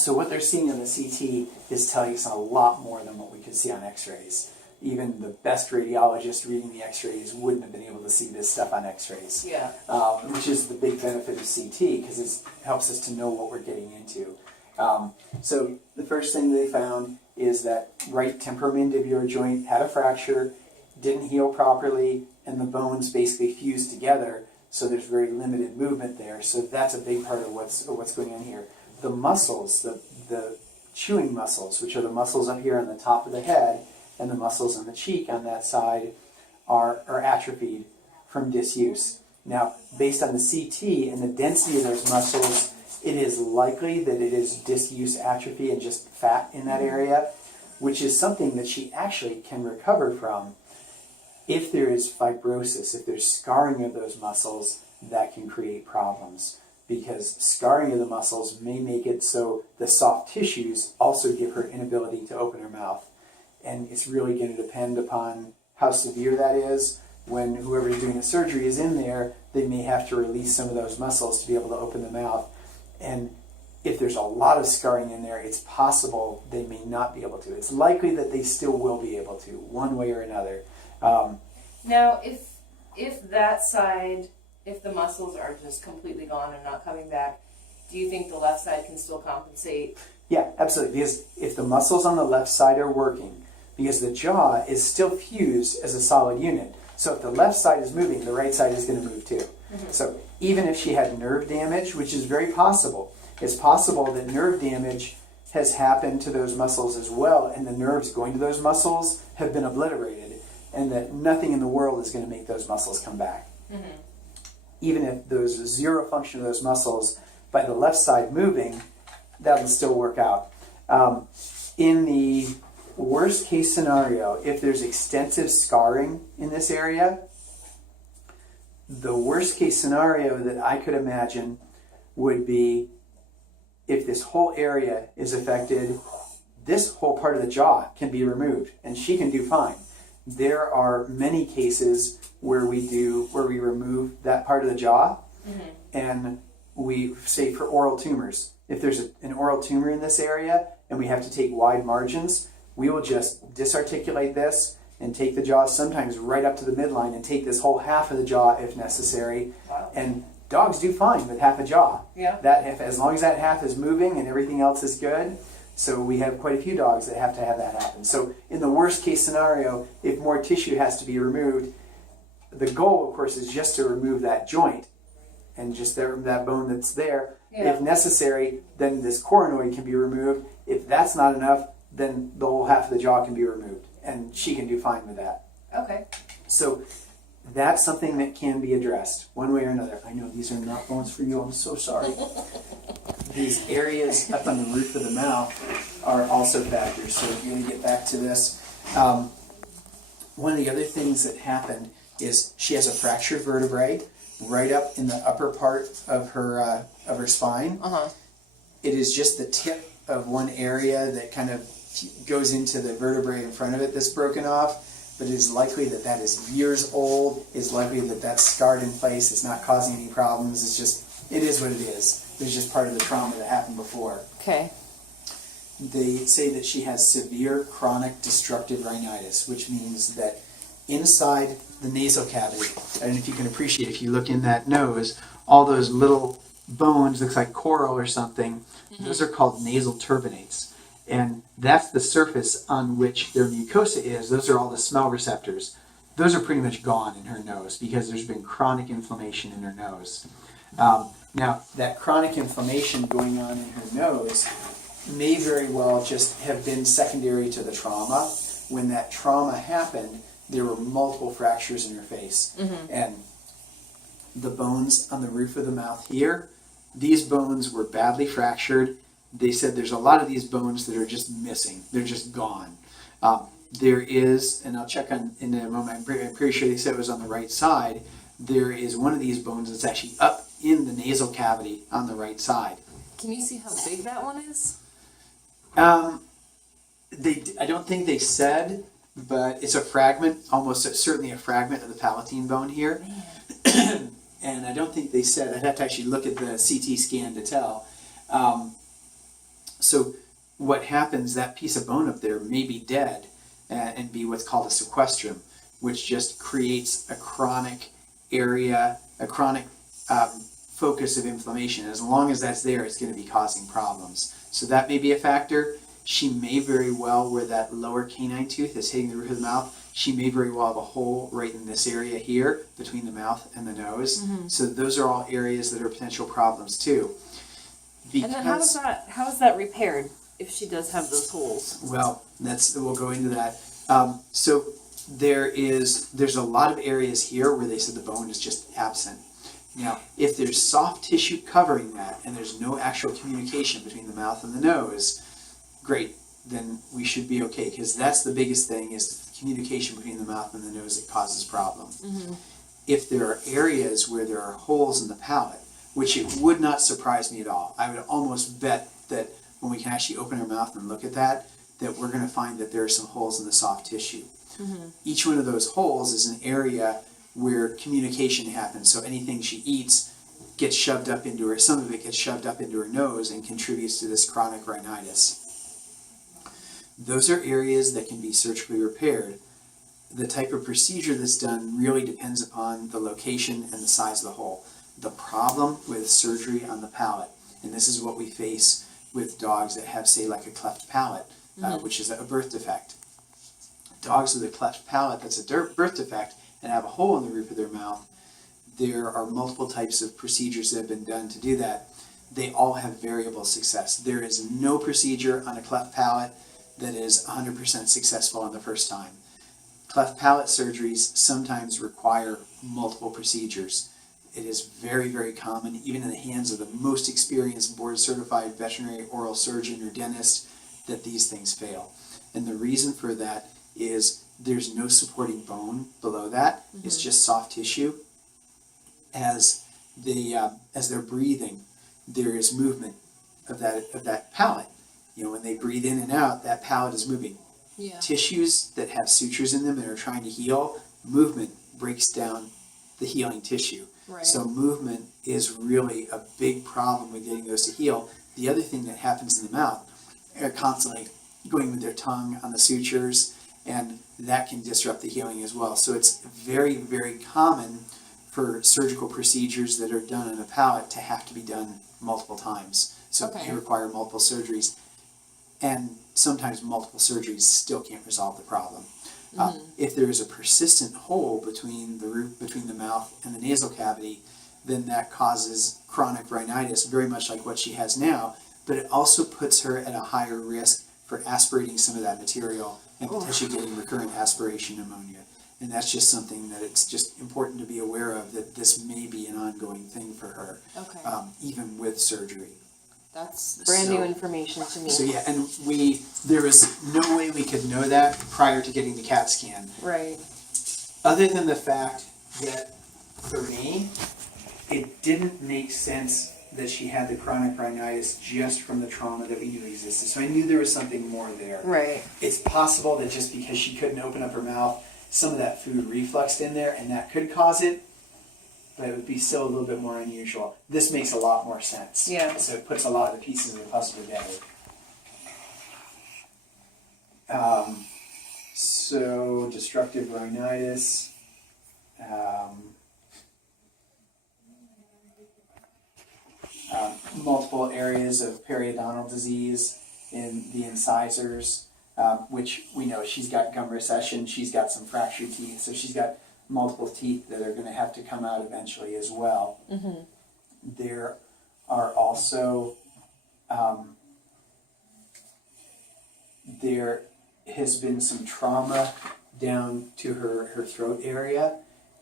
So what they're seeing on the CT is telling us a lot more than what we could see on x-rays. Even the best radiologist reading the x-rays wouldn't have been able to see this stuff on x-rays. Yeah. Which is the big benefit of CT, because it helps us to know what we're getting into. So the first thing they found is that right temporomandibular joint had a fracture, didn't heal properly, and the bones basically fused together, so there's very limited movement there. So that's a big part of what's going on here. The muscles, the chewing muscles, which are the muscles up here on the top of the head, and the muscles on the cheek on that side are atrophied from disuse. Now, based on the CT and the density of those muscles, it is likely that it is disuse atrophy and just fat in that area, which is something that she actually can recover from. If there is fibrosis, if there's scarring of those muscles, that can create problems, because scarring of the muscles may make it so the soft tissues also give her inability to open her mouth. And it's really going to depend upon how severe that is. When whoever is doing the surgery is in there, they may have to release some of those muscles to be able to open the mouth. And if there's a lot of scarring in there, it's possible they may not be able to. It's likely that they still will be able to, one way or another. Now, if that side, if the muscles are just completely gone and not coming back, do you think the left side can still compensate? Yeah, absolutely. Because if the muscles on the left side are working, because the jaw is still fused as a solid unit. So if the left side is moving, the right side is going to move too. Mm-hmm. So even if she had nerve damage, which is very possible, it's possible that nerve damage has happened to those muscles as well, and the nerves going to those muscles have been obliterated, and that nothing in the world is going to make those muscles come back. Mm-hmm. Even if there's zero function of those muscles, by the left side moving, that'll still work out. In the worst case scenario, if there's extensive scarring in this area, the worst case scenario that I could imagine would be if this whole area is affected, this whole part of the jaw can be removed and she can do fine. There are many cases where we remove that part of the jaw, mm-hmm. and we say for oral tumors, if there's an oral tumor in this area and we have to take wide margins, we will just disarticulate this and take the jaw sometimes right up to the midline and take this whole half of the jaw if necessary. Wow. And dogs do fine with half a jaw. Yeah. As long as that half is moving and everything else is good. So we have quite a few dogs that have to have that happen. So in the worst case scenario, if more tissue has to be removed, the goal, of course, is just to remove that joint and just that bone that's there. Yeah. If necessary, then this coronoid can be removed. If that's not enough, then the whole half of the jaw can be removed, and she can do fine with that. Okay. So that's something that can be addressed one way or another. I know these are not bones for you. I'm so sorry. These areas up on the roof of the mouth are also factors. So you're going to get back to this. One of the other things that happened is she has a fractured vertebrae right up in the upper part of her spine. Uh-huh. It is just the tip of one area that kind of goes into the vertebrae in front of it that's broken off, but it is likely that that is years old. It's likely that that's scarred in place. It's not causing any problems. It is what it is. It's just part of the trauma that happened before. Okay. They say that she has severe chronic destructive rhinitis, which means that inside the nasal cavity, I don't know if you can appreciate, if you look in that nose, all those little bones, looks like coral or something, mm-hmm. Those are called nasal turbinates. And that's the surface on which their mucosa is. Those are all the smell receptors. Those are pretty much gone in her nose because there's been chronic inflammation in her nose. Now, that chronic inflammation going on in her nose may very well just have been secondary to the trauma. When that trauma happened, there were multiple fractures in her face. Mm-hmm. And the bones on the roof of the mouth here, these bones were badly fractured. They said there's a lot of these bones that are just missing. They're just gone. There is, and I'll check on in a moment, I'm pretty sure they said it was on the right side, there is one of these bones that's actually up in the nasal cavity on the right side. Can you see how big that one is? I don't think they said, but it's a fragment, almost certainly a fragment of the palatine bone here. And I don't think they said, I'd have to actually look at the CT scan to tell. So what happens, that piece of bone up there may be dead and be what's called a sequestrum, which just creates a chronic area, a chronic focus of inflammation. As long as that's there, it's going to be causing problems. So that may be a factor. She may very well, where that lower canine tooth is hitting the roof of the mouth, she may very well have a hole right in this area here between the mouth and the nose. So those are all areas that are potential problems too. And then how is that repaired if she does have those holes? Well, we'll go into that. So there's a lot of areas here where they said the bone is just absent. Now, if there's soft tissue covering that and there's no actual communication between the mouth and the nose, great, then we should be okay, because that's the biggest thing, is the communication between the mouth and the nose that causes problems. If there are areas where there are holes in the palate, which it would not surprise me at all, I would almost bet that when we can actually open our mouth and look at that we're going to find that there are some holes in the soft tissue. Each one of those holes is an area where communication happens. So anything she eats gets shoved up into her, some of it gets shoved up into her nose and contributes to this chronic rhinitis. Those are areas that can be surgically repaired. The type of procedure that's done really depends upon the location and the size of the hole. The problem with surgery on the palate, and this is what we face with dogs that have, say, like a cleft palate, which is a birth defect. Dogs with a cleft palate that's a birth defect and have a hole in the roof of their mouth, there are multiple types of procedures that have been done to do that. They all have variable success. There is no procedure on a cleft palate that is 100% successful on the first time. Cleft palate surgeries sometimes require multiple procedures. It is very, very common, even in the hands of the most experienced board-certified veterinary oral surgeon or dentist, that these things fail. And the reason for that is there's no supporting bone below that. It's just soft tissue. As they're breathing, there is movement of that palate. You know, when they breathe in and out, that palate is moving. Tissues that have sutures in them that are trying to heal, movement breaks down the healing tissue. So movement is really a big problem with getting those to heal. The other thing that happens in the mouth, they're constantly going with their tongue on the sutures, and that can disrupt the healing as well. So it's very, very common for surgical procedures that are done on a palate to have to be done multiple times. So it may require multiple surgeries, and sometimes multiple surgeries still can't resolve the problem. If there is a persistent hole between the mouth and the nasal cavity, then that causes chronic rhinitis, very much like what she has now, but it also puts her at a higher risk for aspirating some of that material and potentially getting recurrent aspiration pneumonia. And that's just something that it's just important to be aware of, that this may be an ongoing thing for her, even with surgery. That's brand new information to me. So yeah, and there was no way we could know that prior to getting the CAT scan. Right. Other than the fact that, for me, it didn't make sense that she had the chronic rhinitis just from the trauma that we knew existed. So I knew there was something more there. Right. It's possible that just because she couldn't open up her mouth, some of that food refluxed in there, and that could cause it, but it would be still a little bit more unusual. This makes a lot more sense. Yeah. So it puts a lot of the pieces of the puzzle together. So destructive rhinitis. Multiple areas of periodontal disease in the incisors, which we know she's got gum recession, she's got some fractured teeth, so she's got multiple teeth that are going to have to come out eventually as well. There are also, there has been some trauma down to her throat area,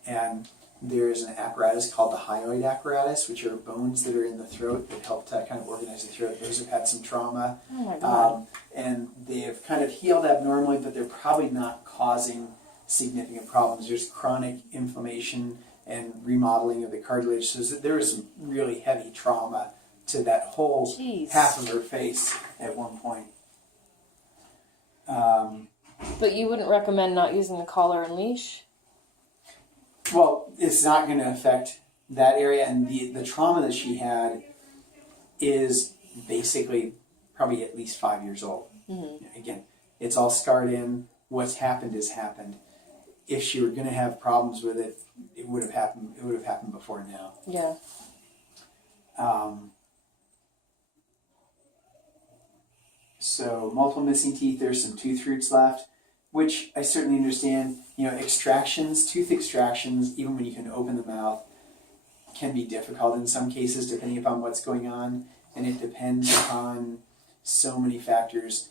and there is an apparatus called the hyoid apparatus, which are bones that are in the throat that help to kind of organize the throat. Those have had some trauma. Oh my God. And they have kind of healed abnormally, but they're probably not causing significant problems. There's chronic inflammation and remodeling of the cartilage, so there is some really heavy trauma to that whole half of her face at one point. But you wouldn't recommend not using the collar and leash? Well, it's not going to affect that area, and the trauma that she had is basically probably at least 5 years old. Again, it's all scarred in. What's happened has happened. If she were going to have problems with it, it would have happened. It would have happened before now. Yeah. So multiple missing teeth. There's some tooth roots left, which I certainly understand. Extractions, tooth extractions, even when you can open the mouth, can be difficult in some cases, depending upon what's going on, and it depends upon so many factors.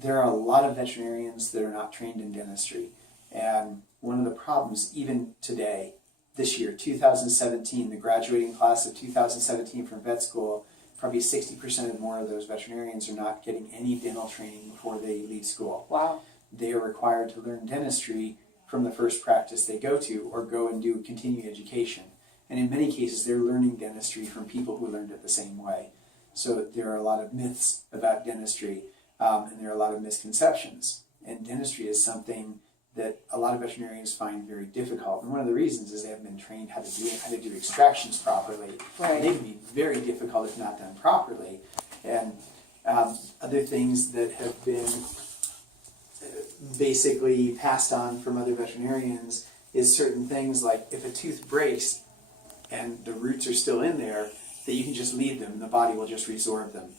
There are a lot of veterinarians that are not trained in dentistry, and one of the problems, even today, this year, 2017, the graduating class of 2017 from vet school, probably 60% or more of those veterinarians are not getting any dental training before they leave school. Wow. They are required to learn dentistry from the first practice they go to, or go and do continuing education. And in many cases, they're learning dentistry from people who learned it the same way. So there are a lot of myths about dentistry, and there are a lot of misconceptions. And dentistry is something that a lot of veterinarians find very difficult. And one of the reasons is they haven't been trained how to do extractions properly. Right. And they can be very difficult if not done properly. And other things that have been basically passed on from other veterinarians is certain things like if a tooth breaks and the roots are still in there, that you can just leave them and the body will just resorb them.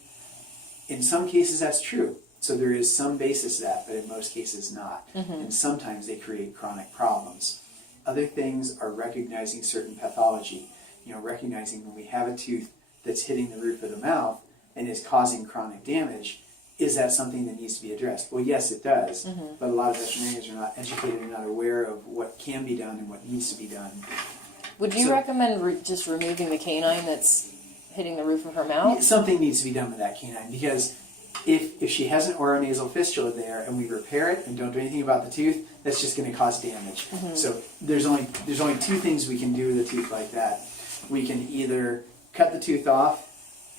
In some cases that's true. So there is some basis to that, but in most cases not. And sometimes they create chronic problems. Other things are recognizing certain pathology. Recognizing when we have a tooth that's hitting the roof of the mouth and is causing chronic damage, is that something that needs to be addressed? Well, yes, it does. But a lot of veterinarians are not educated and not aware of what can be done and what needs to be done. Would you recommend just removing the canine that's hitting the roof of her mouth? Something needs to be done with that canine, because if she has an oronasal fistula there and we repair it and don't do anything about the tooth, that's just going to cause damage. So there's only two things we can do with a tooth like that. We can either cut the tooth off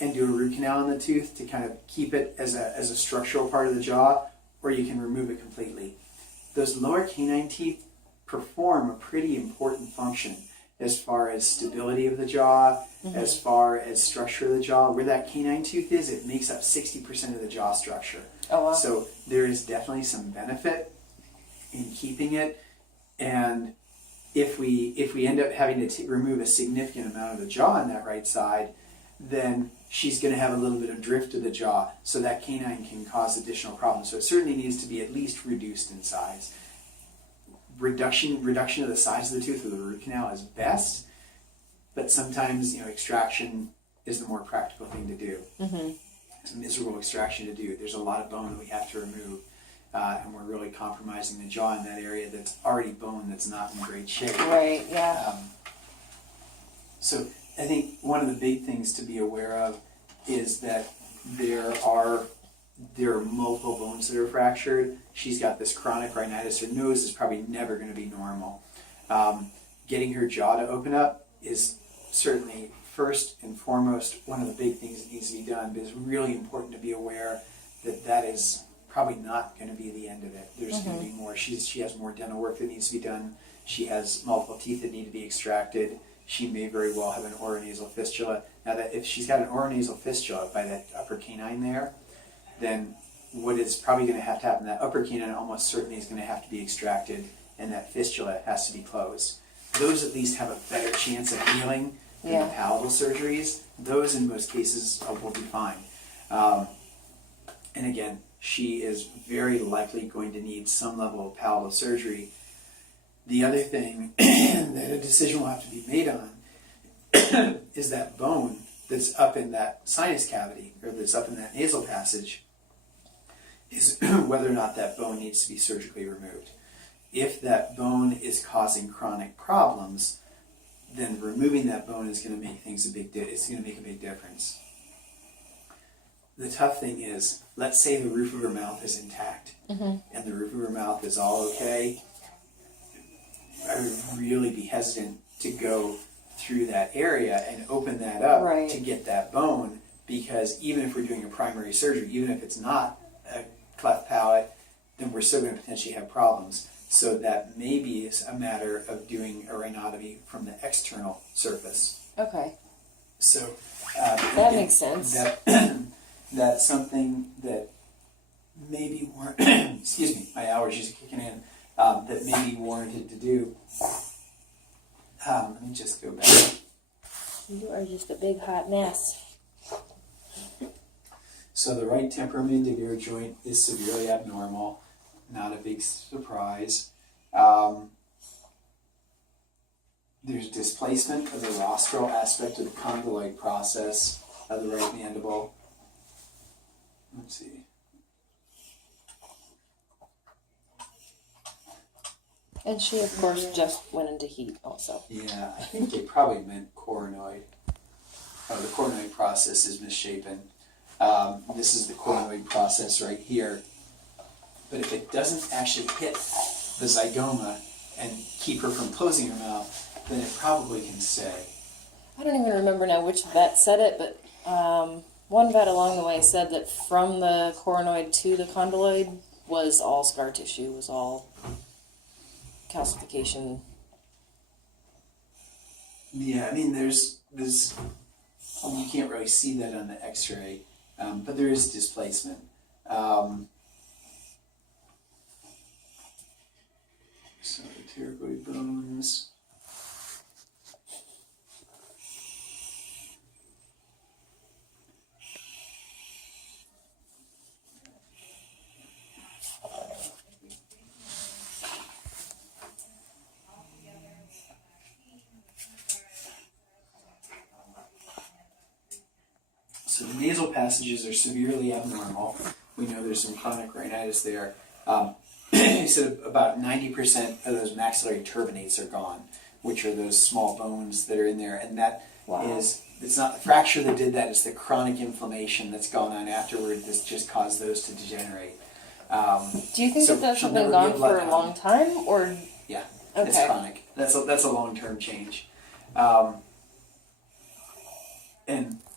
and do a root canal on the tooth to kind of keep it as a structural part of the jaw, or you can remove it completely. Those lower canine teeth perform a pretty important function as far as stability of the jaw, as far as structure of the jaw. Where that canine tooth is, it makes up 60% of the jaw structure. Oh, wow. So there is definitely some benefit in keeping it. And if we end up having to remove a significant amount of the jaw on that right side, then she's going to have a little bit of drift of the jaw, so that canine can cause additional problems. So it certainly needs to be at least reduced in size. Reduction of the size of the tooth with a root canal is best, but sometimes extraction is the more practical thing to do. It's a miserable extraction to do. There's a lot of bone that we have to remove, and we're really compromising the jaw in that area that's already bone that's not in great shape. Right. Yeah. So I think one of the big things to be aware of is that there are multiple bones that are fractured. She's got this chronic rhinitis. Her nose is probably never going to be normal. Getting her jaw to open up is certainly first and foremost one of the big things that needs to be done, but it's really important to be aware that that is probably not going to be the end of it. There's going to be more. She has more dental work that needs to be done. She has multiple teeth that need to be extracted. She may very well have an oronasal fistula. Now, that if she's got an oronasal fistula by that upper canine there, then what is probably going to happen, that upper canine almost certainly is going to have to be extracted, and that fistula has to be closed. Those at least have a better chance of healing than the palatal surgeries. Those in most cases will be fine. And again, she is very likely going to need some level of palatal surgery. The other thing that a decision will have to be made on is that bone that's up in that sinus cavity, or that's up in that nasal passage, is whether or not that bone needs to be surgically removed. If that bone is causing chronic problems, then removing that bone is going to make it's going to make a big difference. The tough thing is, let's say the roof of her mouth is intact, and the roof of her mouth is all okay. I would really be hesitant to go through that area and open that up to get that bone, because even if we're doing a primary surgery, even if it's not a cleft palate, then we're still going to potentially have problems. So that may be a matter of doing a rhinotomy from the external surface. Okay. So that makes sense. that's something that maybe excuse me, my allergies are kicking in, that may be warranted to do. Let me just go back. You are just a big hot mess. So the right temperament of your joint is severely abnormal, not a big surprise. There's displacement of the rostral aspect of the condyloid process of the right mandible. Let's see. And she, of course, just went into heat also. Yeah, I think they probably meant coronoid. Oh, the coronoid process is misshapen. This is the coronoid process right here. But if it doesn't actually hit the zygoma and keep her from closing her mouth, then it probably can stay. I don't even remember now which vet said it, but one vet along the way said that from the coronoid to the condyloid was all scar tissue, was all calcification. Yeah, I mean, there's you can't really see that on the X-ray, but there is displacement. So the pterygoid bones. So the nasal passages are severely abnormal. We know there's some chronic rhinitis there. So about 90% of those maxillary turbinates are gone, which are those small bones that are in there. And that it's not the fracture that did that, it's the chronic inflammation that's gone on afterward that's just caused those to degenerate. Do you think that those have been gone for a long time, or? Yeah, okay. It's chronic. That's a long-term change. And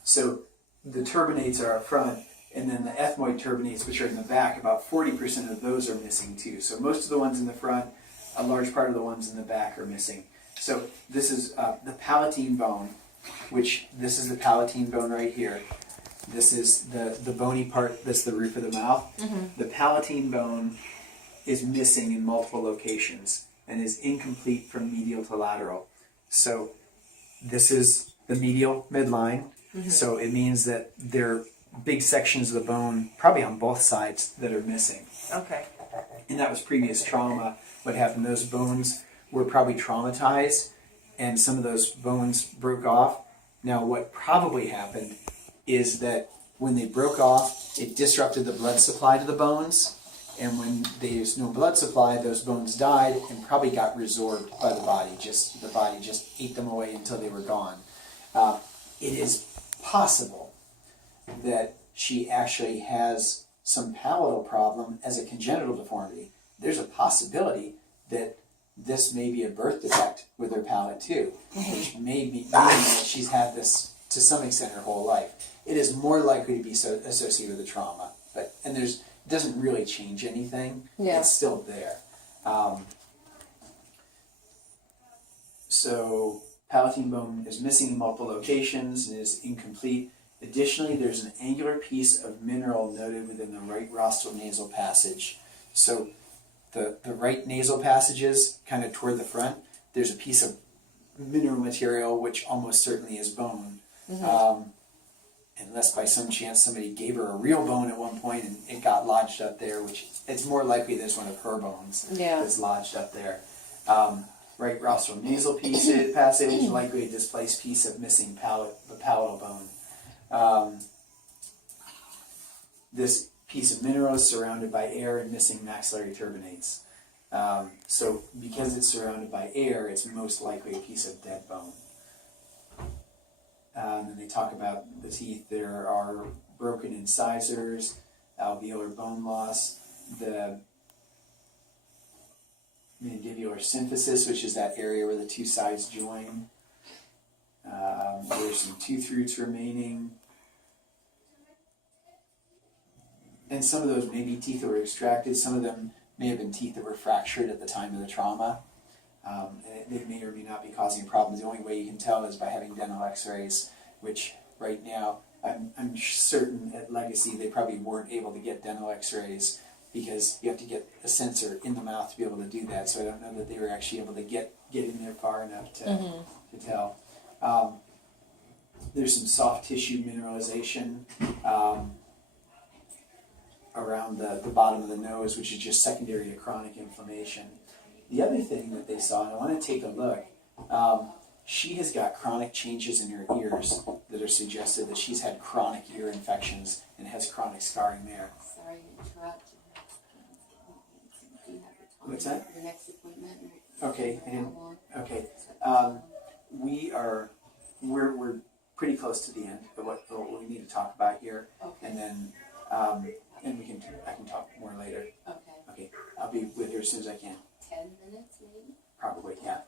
so the turbinates are up front, and then the ethmoid turbinates, which are in the back, about 40% of those are missing too. So most of the ones in the front, a large part of the ones in the back are missing. So this is the palatine bone, which this is the palatine bone right here. This is the bony part that's the roof of the mouth. Mm-hmm. The palatine bone is missing in multiple locations and is incomplete from medial to lateral. So this is the medial midline. Mm-hmm. So it means that there are big sections of the bone, probably on both sides, that are missing. Okay. And that was previous trauma. What happened, those bones were probably traumatized, and some of those bones broke off. Now what probably happened is that when they broke off, it disrupted the blood supply to the bones, and when there's no blood supply, those bones died and probably got resorbed by the body. The body just ate them away until they were gone. It is possible that she actually has some palatal problem as a congenital deformity. There's a possibility that this may be a birth defect with her palate too, which may mean that she's had this to some extent her whole life. It is more likely to be associated with a trauma, and it doesn't really change anything. Yeah. It's still there. So palatine bone is missing in multiple locations and is incomplete. Additionally, there's an angular piece of mineral noted within the right rostral nasal passage. So the right nasal passages, kind of toward the front, there's a piece of mineral material which almost certainly is bone. Mm-hmm. Unless by some chance somebody gave her a real bone at one point and it got lodged up there, which it's more likely there's one of her bones that's lodged up there. Right rostral nasal passage, likely a displaced piece of missing the palatal bone. This piece of mineral is surrounded by air and missing maxillary turbinates. So because it's surrounded by air, it's most likely a piece of dead bone. And then they talk about the teeth. There are broken incisors, alveolar bone loss, the mandibular symphysis, which is that area where the two sides join. There's some tooth roots remaining. And some of those may be teeth that were extracted. Some of them may have been teeth that were fractured at the time of the trauma. And they may or may not be causing problems. The only way you can tell is by having dental x-rays, which right now. I'm certain at Legacy they probably weren't able to get dental x-rays because you have to get a sensor in the mouth to be able to do that. So I don't know that they were actually able to get in there far enough to tell. There's some soft tissue mineralization around the bottom of the nose, which is just secondary to chronic inflammation. The other thing that they saw, and I want to take a look, she has got chronic changes in her ears that are suggestive that she's had chronic ear infections and has chronic scarring there. Sorry to interrupt. Do you have your time? What's that? Your next appointment? Okay, I didn't. Okay, we're pretty close to the end of what we need to talk about here, Okay. and then and I can talk more later. Okay. Okay, I'll be with her as soon as I can. 10 minutes maybe? Probably, yeah.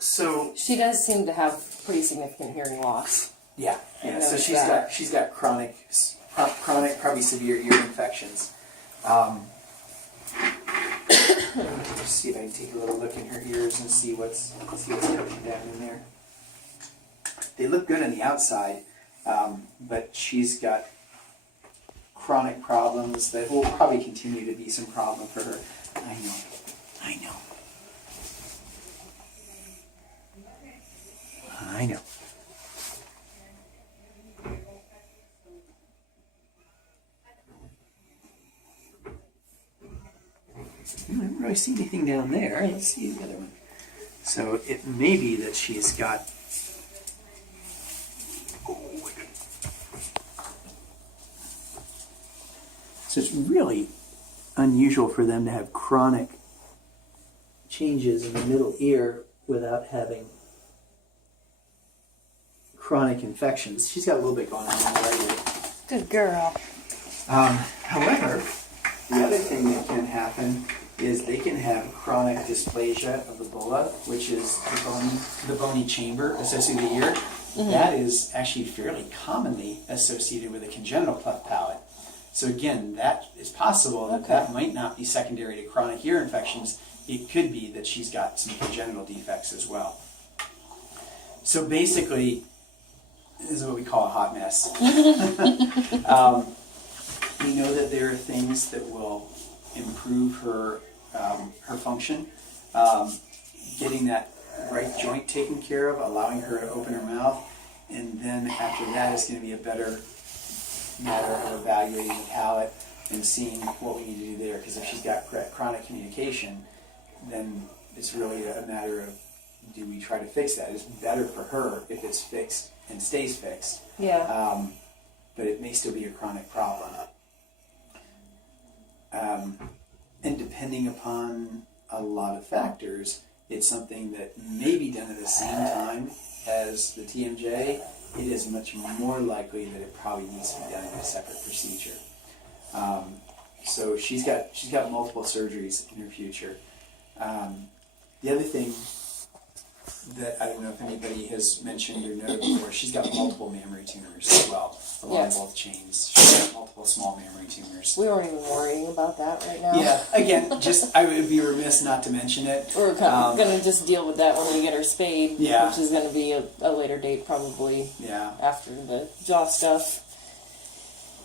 So She does seem to have pretty significant hearing loss. yeah. So noticed she's got chronic, probably severe ear infections. Just see if I can take a little look in her ears and see what's coming down in there. They look good on the outside, but she's got chronic problems that will probably continue to be some problem for her. I know. I don't really see anything down there. Let's see the other one. So it may be that she's got. So it's really unusual for them to have chronic changes in the middle ear without having chronic infections. She's got a little bit going on in the right ear. Good girl. However, the other thing that can happen is they can have chronic dysplasia of the bulla, which is the bony chamber associated with the ear. Mm-hmm. That is actually fairly commonly associated with a congenital cleft palate. So again, that is possible that that might not be secondary to chronic ear infections. It could be that she's got some congenital defects as well. So basically, this is what we call a hot mess. We know that there are things that will improve her function. Getting that right joint taken care of, allowing her to open her mouth, and then after that is going to be a better matter of evaluating the palate and seeing what we need to do there. Because if she's got chronic communication, then it's really a matter of, do we try to fix that? It's better for her if it's fixed and stays fixed. Yeah. But it may still be a chronic problem. And depending upon a lot of factors, it's something that may be done at the same time as the TMJ. It is much more likely that it probably needs to be done in a separate procedure. So she's got multiple surgeries in her future. The other thing that I don't know if anybody has mentioned or noted before, she's got multiple mammary tumors as well, along both chains. She's got multiple small mammary tumors. We weren't even worrying about that right now. Yeah, again, I would be remiss not to mention it. We're going to just deal with that when we get her spayed, Yeah. which is going to be a later date probably after the jaw stuff.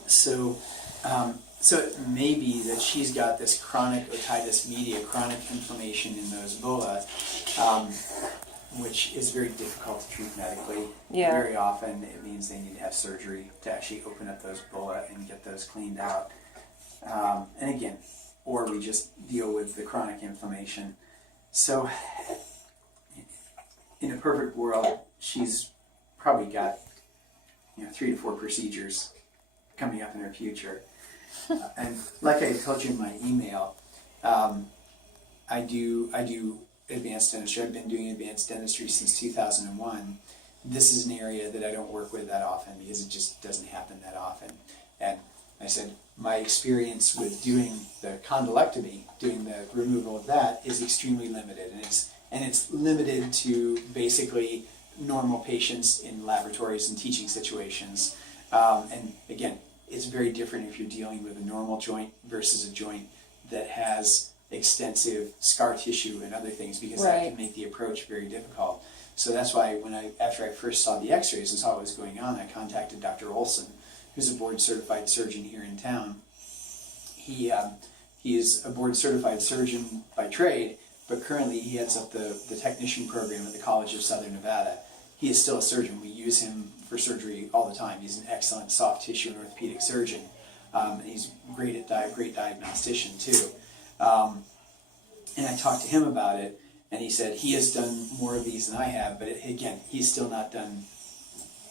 So it may be that she's got this chronic otitis media, chronic inflammation in those bulla, which is very difficult to treat medically. Yeah. Very often it means they need to have surgery to actually open up those bulla and get those cleaned out. And again, or we just deal with the chronic inflammation. So in a perfect world, she's probably got 3 to 4 procedures coming up in her future. And like I told you in my email, I do advanced dentistry. I've been doing advanced dentistry since 2001. This is an area that I don't work with that often because it just doesn't happen that often. And I said my experience with doing the condylectomy, doing the removal of that, is extremely limited, and it's limited to basically normal patients in laboratories and teaching situations. And again, it's very different if you're dealing with a normal joint versus a joint that has extensive scar tissue and other things, because that can make the approach very difficult. So that's why after I first saw the x-rays and saw what was going on, I contacted Dr. Olson, who's a board-certified surgeon here in town. He is a board-certified surgeon by trade, but currently he heads up the technician program at the College of Southern Nevada. He is still a surgeon. We use him for surgery all the time. He's an excellent soft tissue and orthopedic surgeon. And he's great at great diagnostician too. And I talked to him about it, and he said he has done more of these than I have, but again, he's still not done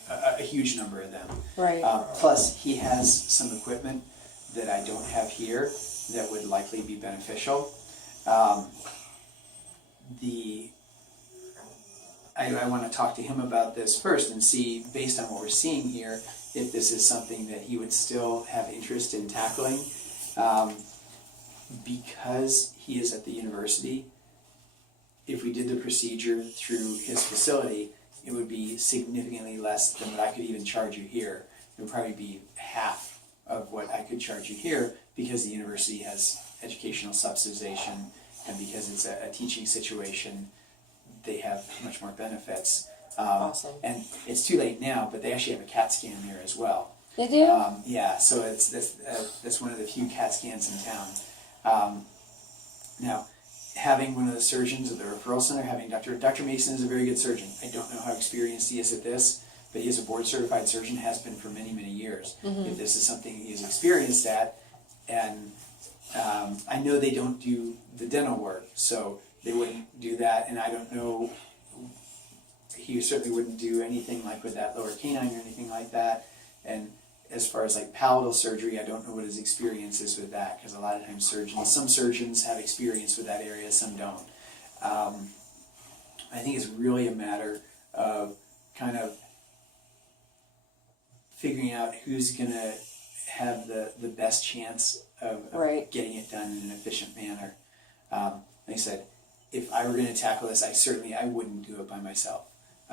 a huge number of them. Right. Plus, he has some equipment that I don't have here that would likely be beneficial. I want to talk to him about this first and see, based on what we're seeing here, if this is something that he would still have interest in tackling. Because he is at the university, if we did the procedure through his facility, it would be significantly less than what I could even charge you here. It would probably be half of what I could charge you here, because the university has educational subsidization, and because it's a teaching situation, they have much more benefits. Awesome. And it's too late now, but they actually have a CAT scan there as well. They do? Yeah, so that's one of the few CAT scans in town. Now, having one of the surgeons at the referral center, having Dr. Mason is a very good surgeon. I don't know how experienced he is at this, but he is a board-certified surgeon, has been for many, many years. Mm-hmm. If this is something he's experienced at, and I know they don't do the dental work, so they wouldn't do that, and I don't know, he certainly wouldn't do anything like with that lower canine or anything like that. And as far as like palatal surgery, I don't know what his experience is with that, because a lot of times some surgeons have experience with that area, some don't. I think it's really a matter of kind of figuring out who's going to have the best chance of Right. getting it done in an efficient manner. Like I said, if I were going to tackle this, I wouldn't do it by myself,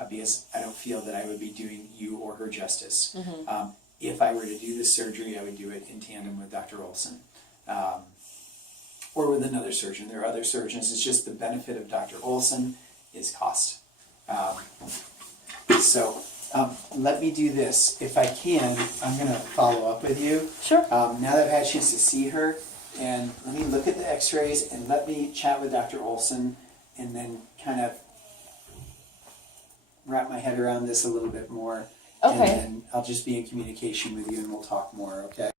because I don't feel that I would be doing you or her justice. Mm-hmm. If I were to do this surgery, I would do it in tandem with Dr. Olson, or with another surgeon. There are other surgeons. It's just the benefit of Dr. Olson is cost. So let me do this. If I can, I'm going to follow up with you. Sure. Now that I've had a chance to see her, and let me look at the x-rays, and let me chat with Dr. Olson, and then kind of wrap my head around this a little bit more. Okay. And then I'll just be in communication with you, and we'll talk more, okay?